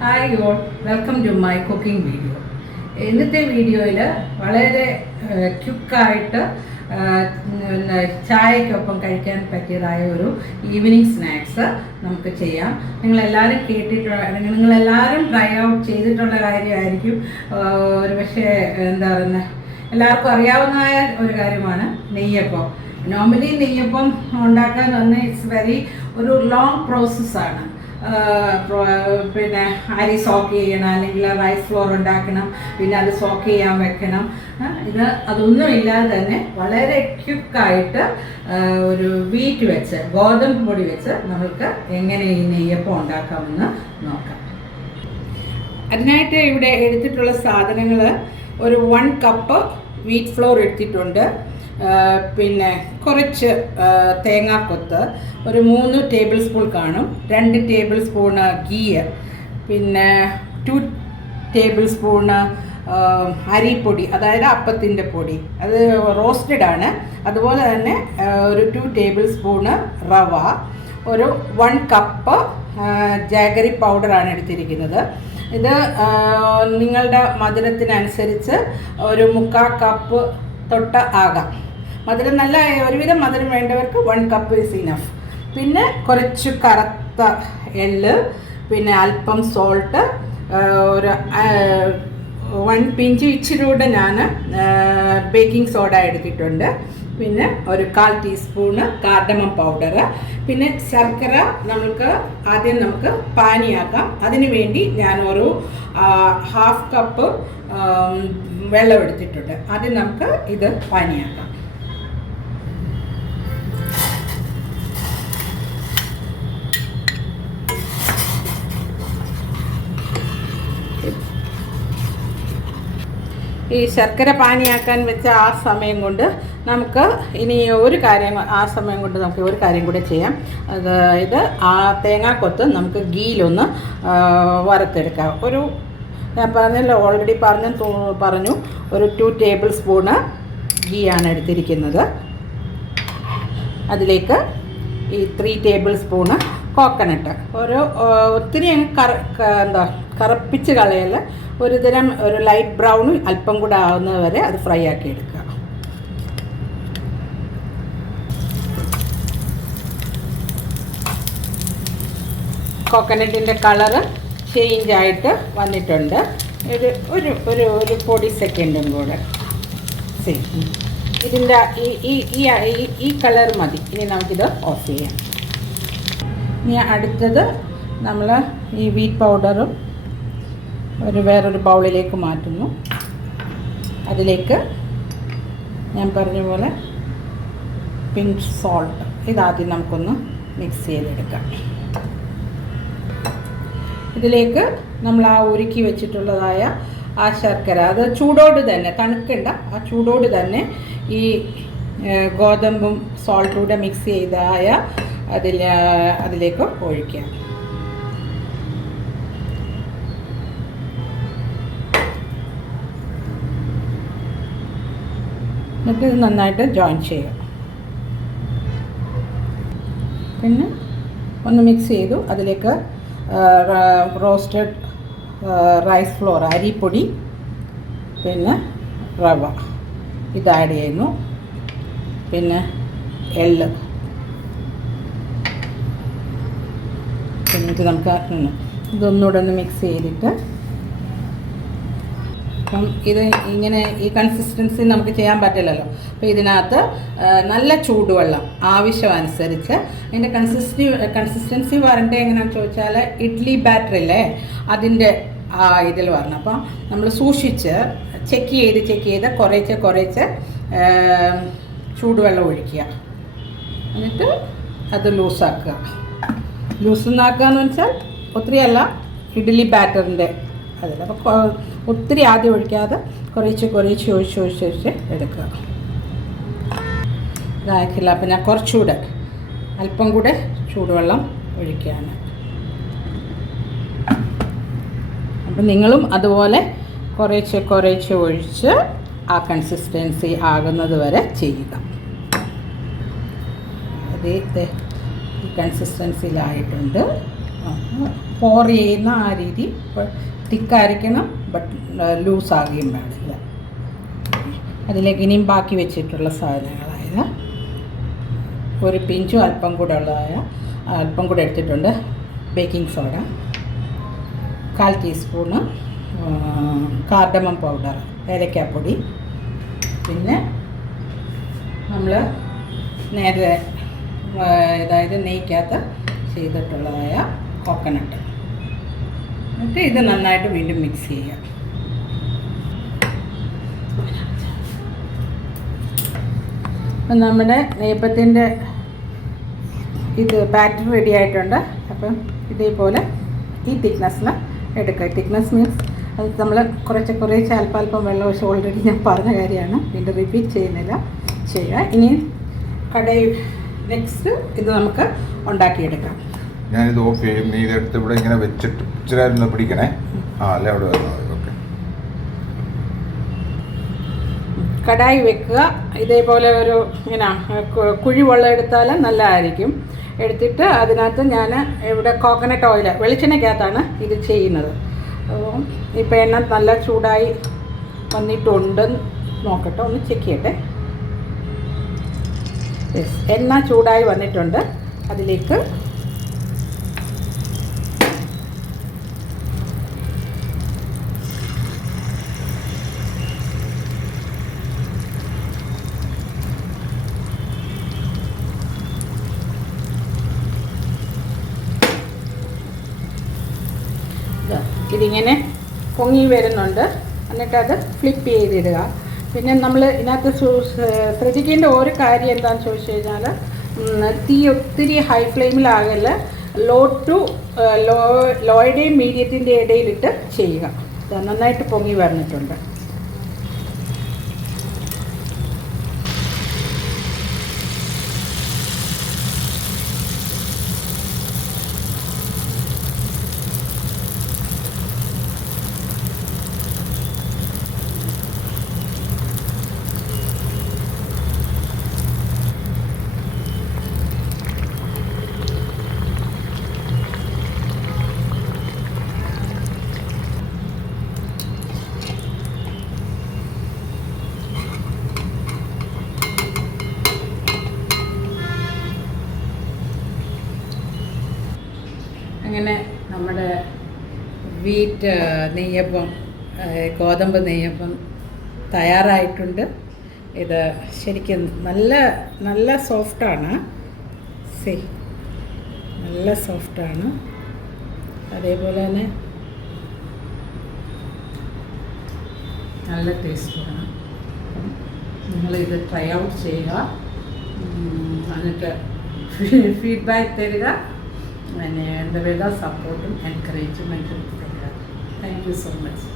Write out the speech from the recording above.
Hi all, welcome to my cooking video. ഇന്നത്തെ വീഡിയോയിൽ വളരെ ക്വിക്കായിട്ട് ചായക്കൊപ്പം കഴിക്കാൻ പറ്റിയതായ ഒരു ഈവനിങ് സ്നാക്സ് നമുക്ക് ചെയ്യാം. നിങ്ങളെല്ലാവരും നിങ്ങളെല്ലാവരും ട്രൈ ഔട്ട് ചെയ്തിട്ടുള്ള കാര്യമായിരിക്കും. ഒരു പക്ഷേ എന്താ പറയുന്നത്, എല്ലാവർക്കും അറിയാവുന്നതായ ഒരു കാര്യമാണ് നെയ്യപ്പം. നോർമലി നെയ്യപ്പം ഉണ്ടാക്കാൻ തന്നെ ഇറ്റ്സ് ഒരു ലോങ് പ്രോസസ്സാണ്. പിന്നെ അരി സോക്ക് ചെയ്യണം, അല്ലെങ്കിൽ റൈസ് ഫ്ലോർ ഉണ്ടാക്കണം, പിന്നെ അത് സോക്ക് ചെയ്യാൻ വെക്കണം. അതൊന്നുമില്ലാതെ തന്നെ വളരെ ക്വിക്കായിട്ട് ഒരു വീറ്റ് വെച്ച്, ഗോതമ്പ് പൊടി വെച്ച് നമുക്ക് എങ്ങനെ ഈ നെയ്യപ്പം ഉണ്ടാക്കാമെന്ന് നോക്കാം. അതിനായിട്ട് ഇവിടെ എടുത്തിട്ടുള്ള സാധനങ്ങൾ ഒരു 1 കപ്പ് വീറ്റ് ഫ്ലോർ എടുത്തിട്ടുണ്ട്, പിന്നെ കുറച്ച് തേങ്ങാക്കൊത്ത്, ഒരു 3 ടേബിൾ സ്പൂൺ കാണും, 2 ടേബിൾ സ്പൂണ് ഗീ, പിന്നെ 2 ടേബിൾ സ്പൂണ് അരിപ്പൊടി, അതായത് അപ്പത്തിൻ്റെ പൊടി, അത് റോസ്റ്റഡ് ആണ്. അതുപോലെ തന്നെ ഒരു 2 ടേബിൾ സ്പൂണ് റവ, ഒരു 1 കപ്പ് ജാഗറി പൗഡറാണ് എടുത്തിരിക്കുന്നത്. ഇത് നിങ്ങളുടെ മധുരത്തിനനുസരിച്ച് ഒരു 3/4 കപ്പ് തൊട്ട് ആകാം. മധുരം നല്ല ഒരുവിധം മധുരം വേണ്ടവർക്ക് 1 കപ്പ് ഈസ് ഇനഫ്. പിന്നെ കുറച്ച് കറുത്ത എള്ള്, പിന്നെ അല്പം സോൾട്ട്, ഒരു 1 പിഞ്ച് ഇച്ചിരി കൂടെ ഞാൻ ബേക്കിംഗ് സോഡ എടുത്തിട്ടുണ്ട്, പിന്നെ ഒരു 1/4 ടീസ്പൂണ് കാർഡമം പൗഡർ, പിന്നെ ശർക്കര ആദ്യം നമുക്ക് പാനിയാക്കാം. അതിനു വേണ്ടി ഞാൻ ഒരു 1/2 കപ്പ് വെള്ളം എടുത്തിട്ടുണ്ട്. ആദ്യം നമുക്ക് ഇത് പാനിയാക്കാം. ഈ ശർക്കര പാനിയാക്കാൻ വെച്ച ആ സമയം കൊണ്ട് നമുക്ക് ഇനി ആ സമയം കൊണ്ട് നമുക്ക് ഒരു കാര്യം കൂടെ ചെയ്യാം. അതായത് ആ തേങ്ങാക്കൊത്ത് നമുക്ക് ഗീയിലൊന്ന് വറുത്തെടുക്കാം. ഞാൻ ഓൾറെഡി പറഞ്ഞു ഒരു 2 ടേബിൾ സ്പൂണ് ഗീ ആണ് എടുത്തിരിക്കുന്നത്. അതിലേക്ക് ഈ 3 ടേബിൾ സ്പൂണ് കോക്കനട്ട്, ഒത്തിരി കറുപ്പിച്ച് കളയൽ, ഒരു ലൈറ്റ് ബ്രൗണും അല്പം കൂടെ ആവുന്നത് വരെ അത് ഫ്രൈ ആക്കി എടുക്കുക. കോക്കനട്ടിൻ്റെ കളറ് ചേഞ്ച് ആയിട്ട് വന്നിട്ടുണ്ട്. ഒരു 40 സെക്കൻഡും കൂടെ ഇതിൻ്റെ ഈ കളർ മതി. ഇനി നമുക്കിത് ഓഫ് ചെയ്യാം. ഇനി അടുത്തത് നമ്മൾ ഈ വീറ്റ് പൗഡറും വേറൊരു ബൗളിലേക്ക് മാറ്റുന്നു. അതിലേക്ക് ഞാൻ പറഞ്ഞ പോലെ പിഞ്ച് സോൾട്ട്, ഇതാദ്യം നമുക്കൊന്ന് മിക്സ് ചെയ്തെടുക്കാം. ഇതിലേക്ക് നമ്മൾ ഉരുക്കി വെച്ചിട്ടുള്ളതായ ആ ശർക്കര, അത് ചൂടോട് തന്നെ, തണുക്കണ്ട, ആ ചൂടോട് തന്നെ ഈ ഗോതമ്പും സോൾട്ടും കൂടെ മിക്സ് ചെയ്തായ അതിലേക്ക് ഒഴിക്കുക. എന്നിട്ട് ഇത് നന്നായിട്ട് ജോയിൻ ചെയ്യുക. പിന്നെ ഒന്ന് മിക്സ് ചെയ്തു. അതിലേക്ക് റോസ്റ്റഡ് റൈസ് ഫ്ലോർ, അരിപ്പൊടി, പിന്നെ റവ ഇത് ആഡ് ചെയ്യുന്നു, പിന്നെ എള്ള്, എന്നിട്ട് നമുക്ക് ഇതൊന്നുകൂടെ ഒന്ന് മിക്സ് ചെയ്തിട്ട്, അപ്പം ഇത് ഇങ്ങനെ ഈ കൺസിസ്റ്റൻസി നമുക്ക് ചെയ്യാൻ പറ്റില്ലല്ലോ. അപ്പോൾ ഇതിനകത്ത് നല്ല ചൂടുവെള്ളം ആവശ്യമനുസരിച്ച്, അതിൻ്റെ കൺസിസ്റ്റൻസി വരേണ്ടത് എങ്ങനെയാണെന്ന് ചോദിച്ചാൽ ഇഡ്ഡലി ബാറ്ററില്ലേ അതിൻ്റെ ഇതിൽ വരണം. അപ്പോൾ നമ്മൾ സൂക്ഷിച്ച് ചെക്ക് ചെയ്ത് കുറേശ്ശെ ചൂടുവെള്ളം ഒഴിക്കുക. എന്നിട്ട് അത് ലൂസാക്കുക. ലൂസെന്നാക്കുക വെച്ചാൽ ഒത്തിരിയല്ല, ഇഡ്ഡലി ബാറ്ററിൻ്റെ അതിൽ. അപ്പോൾ ഒത്തിരി ആദ്യം ഒഴിക്കാതെ കുറേശ്ശെ ഒഴിച്ച് എടുക്കുക. ഇതാക്കില്ല. അപ്പം ഞാൻ കുറച്ചുകൂടെ അല്പം കൂടെ ചൂടുവെള്ളം ഒഴിക്കുകയാണ്. അപ്പം നിങ്ങളും അതുപോലെ കുറേശ്ശെ ഒഴിച്ച് ആ കൺസിസ്റ്റൻസി ആകുന്നത് വരെ ചെയ്യുക. അത് ഈ കൺസിസ്റ്റൻസിയിലായിട്ടുണ്ട്. പോർ ചെയ്യുന്ന ആ രീതി തിക്കായിരിക്കണം, ബട്ട് ലൂസാകുകയും പാടില്ല. അതിലേക്ക് ഇനിയും ബാക്കി വെച്ചിട്ടുള്ള സാധനങ്ങളായത് ഒരു പിഞ്ചും അല്പം കൂടെ എടുത്തിട്ടുണ്ട് baking soda, 1/4 teaspoon cardamom powder, ഏലക്കാപ്പൊടി, പിന്നെ നമ്മൾ നേരത്തെ അതായത് നെയ്ക്കകത്ത് ചെയ്തിട്ടുള്ളതായ കോക്കനട്ട്. എന്നിട്ട് ഇത് നന്നായിട്ട് വീണ്ടും മിക്സ് ചെയ്യുക. അപ്പം നമ്മുടെ നെയ്യപ്പത്തിൻ്റെ ഇത് ബാറ്റർ റെഡി ആയിട്ടുണ്ട്. അപ്പം ഇതേപോലെ ഈ തിക്നെസ്സിൽ എടുക്കുക. തിക്നെസ് മീൻസ് അത് നമ്മൾ കുറച്ച് അല്പം വെള്ളം ഒഴിച്ച് ഓൾറെഡി ഞാൻ പറഞ്ഞ കാര്യമാണ്, വീണ്ടും റിപ്പീറ്റ് ചെയ്യുന്നില്ല. ചെയ്യുക. ഇനി നെക്സ്റ്റ് ഇത് നമുക്ക് ഉണ്ടാക്കിയെടുക്കാം. ഞാനിത് ഓഫ് ചെയ്യും. നീ ഇതെടുത്ത് ഇവിടെ ഇങ്ങനെ വെച്ചിട്ട് ഇച്ചിരി പിടിക്കണേ. അല്ലേ അവിടെ ഓക്കെ. കടായി വെക്കുക. ഇതേപോലെ ഒരു ഇങ്ങനെ കുഴി വെള്ളം എടുത്താൽ നല്ലതായിരിക്കും. എടുത്തിട്ട് അതിനകത്ത് ഞാൻ ഇവിടെ കോക്കനട്ട് ഓയിൽ, വെളിച്ചെണ്ണയ്ക്കകത്താണ് ഇത് ചെയ്യുന്നത്. ഇപ്പോൾ എണ്ണ നല്ല ചൂടായി വന്നിട്ടുണ്ട്, നോക്കട്ടെ, ഒന്ന് ചെക്ക് ചെയ്യട്ടെ. യെസ്, എണ്ണ ചൂടായി വന്നിട്ടുണ്ട്. അതിലേക്ക് ഇതിങ്ങനെ പൊങ്ങി വരുന്നുണ്ട്. എന്നിട്ടത് ഫ്ലിപ്പ് ചെയ്തിടുക. പിന്നെ നമ്മൾ ഇതിനകത്ത് ശ്രദ്ധിക്കേണ്ട ഒരു കാര്യം എന്താണെന്ന് ചോദിച്ചു കഴിഞ്ഞാൽ, തീ ഒത്തിരി ഹൈ ഫ്ലെയിമിലാകല്ല, ലോയുടെയും മീഡിയത്തിൻ്റെ ഇടയിലിട്ട് ചെയ്യുക. നന്നായിട്ട് പൊങ്ങി വന്നിട്ടുണ്ട്. അങ്ങനെ നമ്മുടെ വീറ്റ് നെയ്യപ്പം, ഗോതമ്പ് നെയ്യപ്പം തയ്യാറായിട്ടുണ്ട്. ഇത് ശരിക്കും നല്ല സോഫ്റ്റാണ്. നല്ല സോഫ്റ്റാണ്. അതേപോലെ തന്നെ നല്ല ടേസ്റ്റുമാണ്. നിങ്ങളിത് ട്രൈ ഔട്ട് ചെയ്യുക, എന്നിട്ട് ഫീഡ്ബാക്ക് തരിക. പിന്നെ എൻ്റെ വക സപ്പോർട്ടും എൻകറേജ്മെൻറ്റും തരിക. Thank you so much.